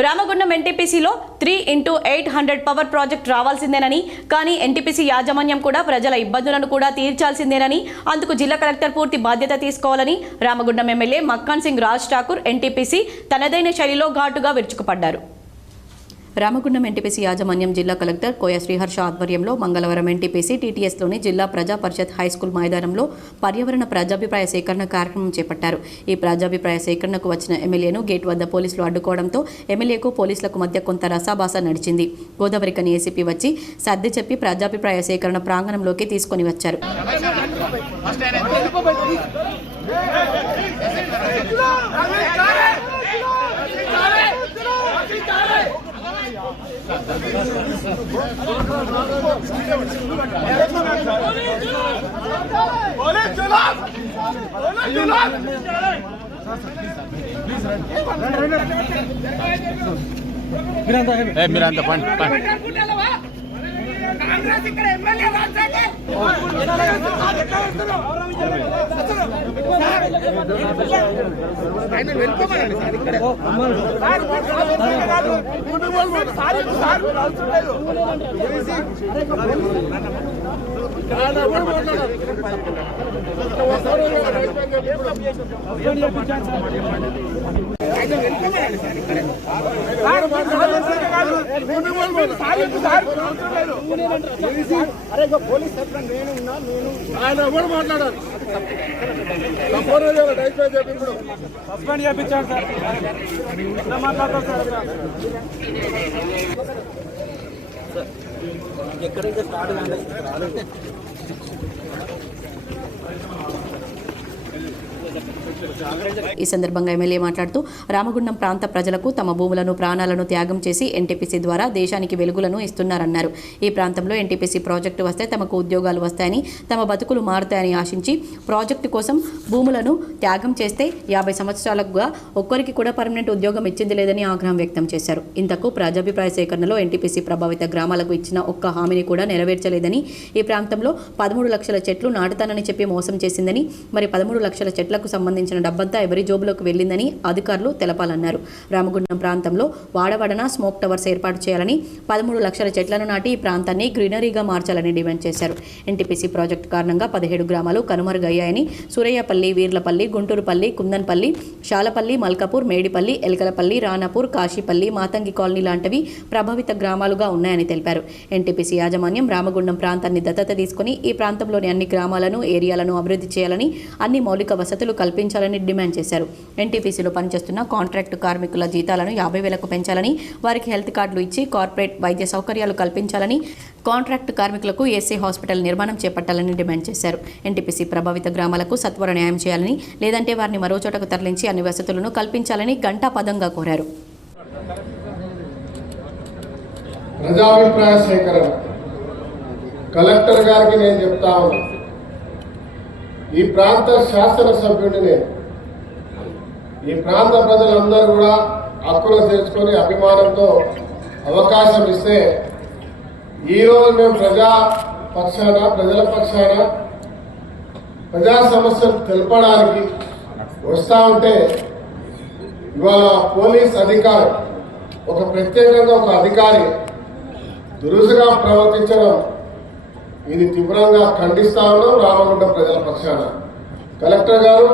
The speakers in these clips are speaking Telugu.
Ramagundam ఎన్టీపీసీలో three into eight hundred power project రావాల్సిందేనని కానీ ఎన్టీపీసీ యాజమాన్యం కూడా ప్రజల ఇబ్బందులను కూడా తీర్చాల్సిందేనని అందుకు జిల్లా కలెక్టర్ పూర్తి బాధ్యత తీసుకోవాలని రామగుండం ఎమ్మెల్యే మక్కాన్ సింగ్ రాజ్ ఠాకూర్ ఎన్టీపీసీ తనదైన శైలిలో ఘాటుగా విరుచుకుపడ్డారు. రామగుండం ఎన్టీపీసీ యాజమాన్యం జిల్లా కలెక్టర్ కోయ శ్రీహర్ష ఆధ్వర్యంలో మంగళవారం ఎన్టీపీసీ టీటీఎస్లోని జిల్లా ప్రజా పరిషత్ హైస్కూల్ మైదానంలో పర్యావరణ ప్రజాభిప్రాయ సేకరణ కార్యక్రమం చేపట్టారు. ఈ ప్రజాభిప్రాయ సేకరణకు వచ్చిన ఎమ్మెల్యేను గేట్ వద్ద పోలీసులు అడ్డుకోవడంతో ఎమ్మెల్యేకు పోలీసులకు మధ్య కొంత రసాభాస నడిచింది. గోదావరికని ఏసీపీ వచ్చి సర్ది చెప్పి ప్రజాభిప్రాయ సేకరణ ప్రాంగణంలోకి తీసుకొని వచ్చారు. ఏ మీరంతా పండి పండి కాంగ్రెస్ ఇక్కడ ఎమ్మెల్యే రాజ్యాంగం ఆయన వెళ్ళిపోమనండి సార్ ఇక్కడ సార్ అరే పోలీస్ నేను ఉన్నా నేను ఆయన ఎవరు మాట్లాడారు సస్పెండ్ సార్ మాట్లాడతారు సార్ ఎక్కడైతే స్టార్ట్ కాలేదు ఈ సందర్భంగా ఎమ్మెల్యే మాట్లాడుతూ రామగుండం ప్రాంత ప్రజలకు తమ భూములను ప్రాణాలను త్యాగం చేసి ఎన్టీపీసీ ద్వారా దేశానికి వెలుగులను ఇస్తున్నారన్నారు. ఈ ప్రాంతంలో ఎన్టీపీసీ ప్రాజెక్టు వస్తే తమకు ఉద్యోగాలు వస్తాయని తమ బతుకులు మారుతాయని ఆశించి ప్రాజెక్టు కోసం భూములను త్యాగం చేస్తే యాభై సంవత్సరాలుగా ఒక్కరికి కూడా పర్మనెంట్ ఉద్యోగం ఇచ్చింది లేదని ఆగ్రహం వ్యక్తం చేశారు. ఇంతకు ప్రజాభిప్రాయ సేకరణలో ఎన్టీపీసీ ప్రభావిత గ్రామాలకు ఇచ్చిన ఒక్క హామీని కూడా నెరవేర్చలేదని ఈ ప్రాంతంలో పదమూడు లక్షల చెట్లు నాటుతానని చెప్పి మోసం చేసిందని మరి పదమూడు లక్షల చెట్లకు సంబంధించిన డబ్బంతా ఎవరి జోబులోకి వెళ్ళిందని అధికారులు తెలపాలన్నారు. రామగుండం ప్రాంతంలో వాడవడన స్మోక్ టవర్స్ ఏర్పాటు చేయాలని పదమూడు లక్షల చెట్లను నాటి ఈ ప్రాంతాన్ని గ్రీనరీగా మార్చాలని డిమాండ్ చేశారు. ఎన్టీపీసీ ప్రాజెక్టు కారణంగా పదిహేడు గ్రామాలు కనుమరుగయ్యాయని సూరయ్యపల్లి వీర్లపల్లి గుంటూరుపల్లి కుందన్పల్లి శాలపల్లి మల్కాపూర్ మేడిపల్లి ఎలకలపల్లి రానాపూర్ కాశీపల్లి మాతంగి కాలనీ లాంటివి ప్రభావిత గ్రామాలుగా ఉన్నాయని తెలిపారు. ఎన్టీపీసీ యాజమాన్యం రామగుండం ప్రాంతాన్ని దత్తత తీసుకుని ఈ ప్రాంతంలోని అన్ని గ్రామాలను ఏరియాలను అభివృద్ధి చేయాలని అన్ని మౌలిక వసతులు కల్పించాలని డిమాండ్ చేశారు. ఎన్టీపీసీలో పనిచేస్తున్న కాంట్రాక్టు కార్మికుల జీతాలను యాభై వేలకు పెంచాలని వారికి హెల్త్ కార్డులు ఇచ్చి కార్పొరేట్ వైద్య సౌకర్యాలు కల్పించాలని కాంట్రాక్టు కార్మికులకు ఏసీ హాస్పిటల్ నిర్మాణం చేపట్టాలని డిమాండ్ చేశారు. ఎన్టీపీసీ ప్రభావిత గ్రామాలకు సత్వర న్యాయం చేయాలని లేదంటే వారిని మరో చోటకు తరలించి అన్ని వసతులను కల్పించాలని గంటాపదంగా కోరారు. ప్రజాభిప్రాయ సేకరణ. కలెక్టర్ గారికి నేను చెప్తా ఉన్నా ఈ ప్రాంత శాసనసభ్యుడిని ఈ ప్రాంత ప్రజలందరూ కూడా హక్కులు తెచ్చుకొని అభిమానంతో అవకాశం ఇస్తే ఈరోజు మేము ప్రజా పక్షాన ప్రజల పక్షాన ప్రజా సమస్యలు తెలపడానికి వస్తా ఉంటే ఇవాళ పోలీస్ అధికారి ఒక ప్రత్యేకంగా ఒక అధికారి దురుసుగా ప్రవర్తించడం ఇది తీవ్రంగా ఖండిస్తా ఉన్నాం రామగుండం ప్రజల పక్షాన. కలెక్టర్ గారు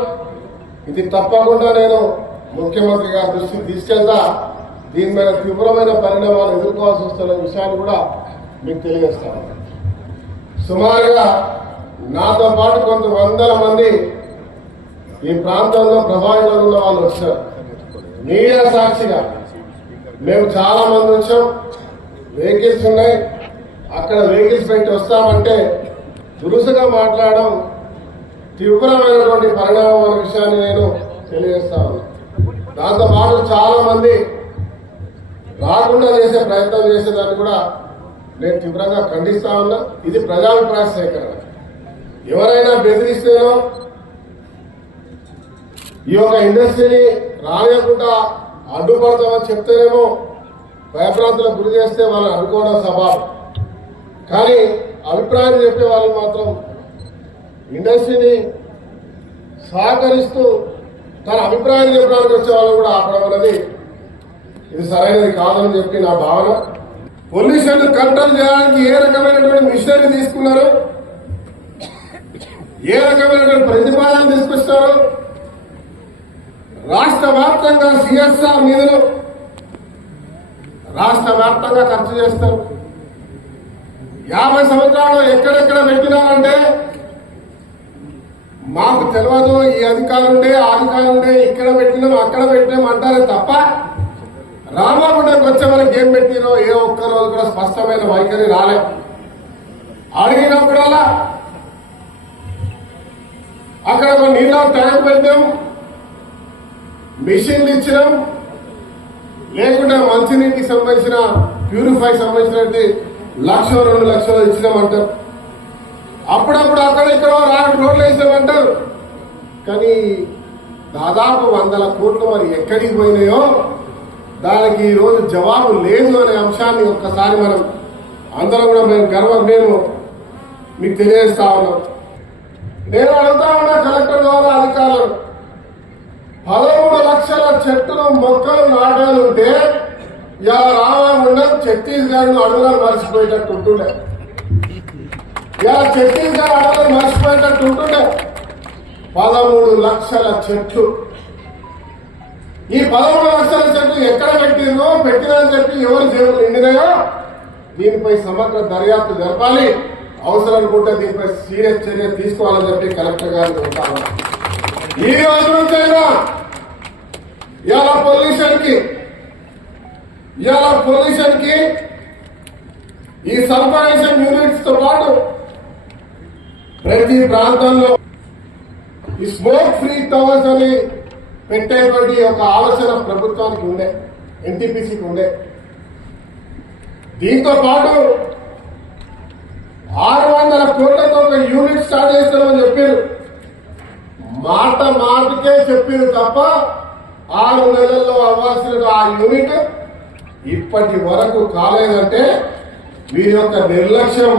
ఇది తప్పకుండా నేను ముఖ్యమంత్రి గారి దృష్టికి తీసుకెళ్తా. దీని మీద తీవ్రమైన పరిణామాలు ఎదుర్కోవాల్సి వస్తున్న విషయాన్ని కూడా మీకు తెలియజేస్తాను. సుమారుగా నాతో పాటు కొంత వందల మంది ఈ ప్రాంతంలో ప్రభావితంలో ఉన్న వాళ్ళు వచ్చారు. మీడియా సాక్షిగా మేము చాలా మంది వచ్చాం. వెహికల్స్ ఉన్నాయి. అక్కడ వెహికల్స్ పెట్టి వస్తామంటే దురుసుగా మాట్లాడడం తీవ్రమైనటువంటి పరిణామం అనే విషయాన్ని నేను దాంతో పాటు చాలా మంది రాకుండా చేసే ప్రయత్నం చేసేదాన్ని కూడా నేను తీవ్రంగా ఖండిస్తా ఉన్నా. ఇది ప్రజాభిప్రాయ సేకరణ. ఎవరైనా బెదిరిస్తేనో ఈ యొక్క ఇండస్ట్రీని రానియకుండా అడ్డుపడతామని చెప్తేనేమో భయభ్రాంతులకు గురి చేస్తే వాళ్ళని అనుకోవడం స్వభావం కానీ అభిప్రాయం చెప్పే వాళ్ళు మాత్రం ఇండస్ట్రీని సహకరిస్తూ తన అభిప్రాయం చెప్పడానికి వచ్చే వాళ్ళు కూడా ఆపడం అనేది ఇది సరైనది కాదని చెప్పి నా భావన. పొల్యూషన్ కంట్రోల్ చేయడానికి ఏ రకమైనటువంటి మిషనరీ తీసుకున్నారు? ఏ రకమైనటువంటి ప్రతిపాదన తీసుకొస్తారు? రాష్ట్ర వ్యాప్తంగా సిఎస్ఆర్ నిధులు రాష్ట్ర వ్యాప్తంగా ఖర్చు చేస్తారు. యాభై సంవత్సరాలు ఎక్కడెక్కడ పెట్టినారంటే మాకు తెలియదు ఈ అధికారం ఉండే ఆ అధికారం ఉండే ఇక్కడ పెట్టినాం అక్కడ పెట్టినాం అంటారే తప్ప రామాగుండకు వచ్చే వాళ్ళకి ఏం పెట్టినో ఏ ఒక్క రోజు కూడా స్పష్టమైన వైఖరి రాలే. అడిగినప్పుడల్లా అక్కడ ఒక నీళ్ళ ట్యాంక్ పెట్టాం మిషన్లు ఇచ్చినాం. లేకుంటే మంచినీటికి సంబంధించిన ప్యూరిఫై సంబంధించినటువంటి లక్ష రెండు లక్షలు ఇచ్చినామంటారు అప్పుడప్పుడు అక్కడ ఇక్కడ రాడు రోడ్లు వేసామంటారు కానీ దాదాపు వందల కోట్లు మరి ఎక్కడికి పోయినాయో దానికి ఈ రోజు జవాబు లేదు అనే అంశాన్ని ఒక్కసారి మనం అందరం కూడా మేము గర్వం మేము మీకు తెలియజేస్తా ఉన్నాం. నేను అడుగుతా ఉన్నా కలెక్టర్ ద్వారా అధికారులు. పదమూడు లక్షల చెట్టును మొక్కలు నాటాలుంటే ఇలా రావాలన్నా ఛత్తీస్గఢ్ అడుగులను మర్చిపోయేటట్టు ఉంటుండే. ఇలా ఛత్తీస్గఢ్ అడుగులను మర్చిపోయేటట్టు ఉంటుండే. పదమూడు లక్షల చెట్లు. ఈ పదమూడు లక్షల చెట్లు ఎక్కడ పెట్టిందో పెట్టినని చెప్పి ఎవరు జేబులు నిండినాయో దీనిపై సమగ్ర దర్యాప్తు జరపాలి. అవసరం అనుకుంటే దీనిపై సీరియస్ చర్య తీసుకోవాలని చెప్పి కలెక్టర్ గారు ఉంటాను ఈ రోజు నుంచైనా ఇవాళ పొల్యూషన్కి ఇవాళ పొల్యూషన్కి ఈ సల్ఫరేషన్ యూనిట్స్తో పాటు ప్రతి ప్రాంతంలో ఈ స్మోక్ ఫ్రీ టవర్స్ అని పెట్టేటువంటి ఒక ఆలోచన ప్రభుత్వానికి ఉండే ఎన్టీపీసీకి ఉండే. దీంతో పాటు ఆరు వందల కోట్లతో ఒక యూనిట్ స్టార్ట్ చేస్తామని చెప్పారు. మాట మాటకే చెప్పారు తప్ప ఆరు నెలల్లో అవ్వాల్సిన ఆ యూనిట్ ఇప్పటి వరకు కాలేదంటే వీరి యొక్క నిర్లక్ష్యం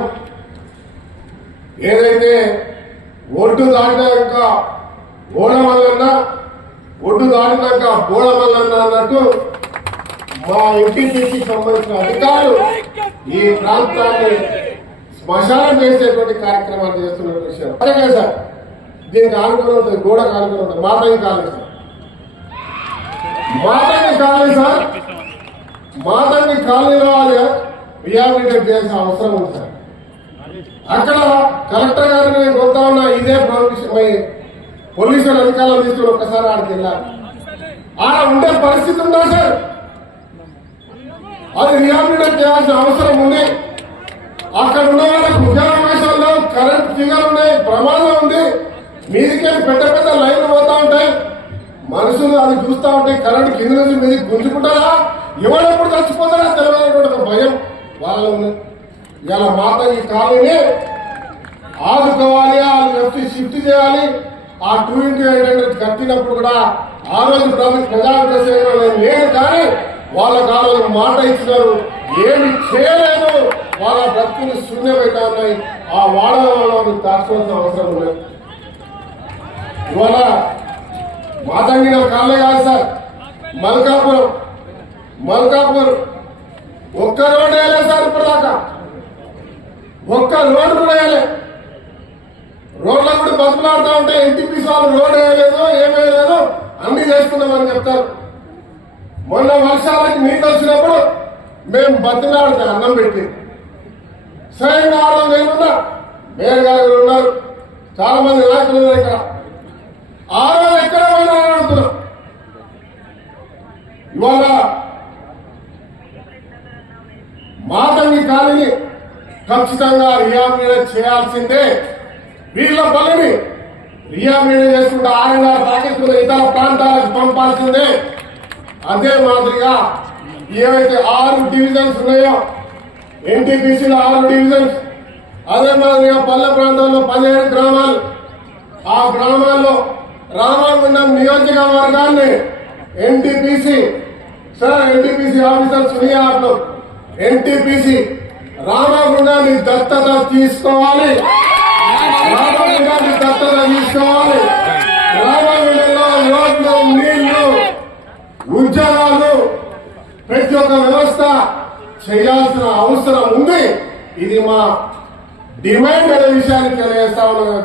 ఏదైతే ఒడ్డు దాటినాక ఓడమల్లన్న ఒడ్డు దాటినాక బోడమల్లన్న అన్నట్టు మా ఇంటికి సంబంధించిన అధికారులు ఈ ప్రాంతాన్ని శ్మశానం చేసేటువంటి కార్యక్రమాలు చేస్తున్న విషయం. అలాగే సార్ దీనికి ఆనుకుని ఉంటుంది గోడ ఆనుకుని ఉంటుంది మాతంగి కాలేదు సార్. మాతంగి కాలేదు సార్ మాతంగి కాలనీ రావాలి రియాబిలిటేట్ చేయాల్సిన అవసరం ఉంది సార్. అక్కడ కలెక్టర్ గారిని నేను కోరుతా ఉన్నా ఇదే ప్రొవిషన్- పోలీసుల అధికారులు తీసుకుని ఒక్కసారి ఆడికి వెళ్ళాలి. ఆడ ఉండే పరిస్థితి ఉందా సార్? అది రిహాబిలిటేట్ చేయాల్సిన అవసరం ఉంది. అక్కడ ఉన్న వాళ్ళకి ఉద్యోగాలు కరెంట్ తీగలు ఉన్నాయి ప్రమాదం ఉంది. మీదికే పెద్ద పెద్ద లైన్లు పోతా ఉంటాయి. మనుషులు అది చూస్తా ఉంటే కరెంట్ కింద నుంచి మీదకి గుంజుకుంటారా? ఎవడెప్పుడు చచ్చిపోతారా తెలియనటువంటి భయం వాళ్ళలో ఉంది. ఇవాళ మాత ఈ కాలనీ ఆదుకోవాలి ఆ షిఫ్ట్ చేయాలి. ఆ టూ ఇంటూ ఎయిట్ హండ్రెడ్ కట్టినప్పుడు కూడా ఆ రోజు ప్రజ- ప్రజాభిప్రాయ లేదు కానీ వాళ్ళకు ఆ రోజు మాట ఇచ్చినారు. ఏమి చేయలేదు. వాళ్ళ బ్రతుకుని శూన్య ఉన్నాయి ఆ వాడవాళ్ళని దాచుకోవాల్సిన అవసరం లేదు. ఇవాళ మాతంగిన కాలే కాదు సార్ మల్కాపురం. మల్కాపురం. ఒక్క రోడ్డు వేయలేదు సార్ ఇప్పటిదాకా. ఒక్క రోడ్డు కూడా వేయలే. రోడ్ల కూడా బతుకులాడుతూ ఉంటే ఎన్టీపీసీ వాళ్ళు రోడ్డు వేయలేదు ఏమేయలేదు అన్ని చేస్తున్నామని చెప్తారు. మొన్న వర్షాలకి నీళ్ళు వచ్చినప్పుడు మేము బతిలాడితే అన్నం పెట్టి. స్వయంగా ఆడడం నేనున్నా మేయర్ గారు ఉన్నారు. చాలా మంది నాయకులు ఇక్కడ. ఆరు ఎక్కడ పోయినా అని అడుగుతున్నాం ఇవాళ మాతంగి కాలిని ఖచ్చితంగా రియామినేట్ చేయాల్సిందే. వీళ్ళ పనిని రియామినేట్ చేసుకుంటే ఆర్ఎన్ఆర్ పాకిస్తున్న ఇతర ప్రాంతాలకు పంపాల్సిందే. అదే మాదిరిగా ఏవైతే ఆరు డివిజన్స్ ఉన్నాయో ఎన్టీపీసీలో ఆరు డివిజన్స్ అదే మాదిరిగా పల్లె ప్రాంతాల్లో పదిహేడు గ్రామాలు ఆ గ్రామాల్లో రామగుండం నియోజకవర్గాన్ని ఎన్టీపీసీ సార్ ఎన్టీపీసీ ఆఫీసర్ సునియాట్లు ఎన్టీపీసీ రామగుండాన్ని దత్తత తీసుకోవాలి. రామగుండాన్ని దత్తత తీసుకోవాలి. రామగుండంలో రోడ్లు నీళ్ళు ఉద్యోగాలు ప్రతి ఒక్క వ్యవస్థ చేయాల్సిన అవసరం ఉంది. ఇది మా డిమాండ్ అనే విషయాన్ని తెలియజేస్తా ఉన్నాను.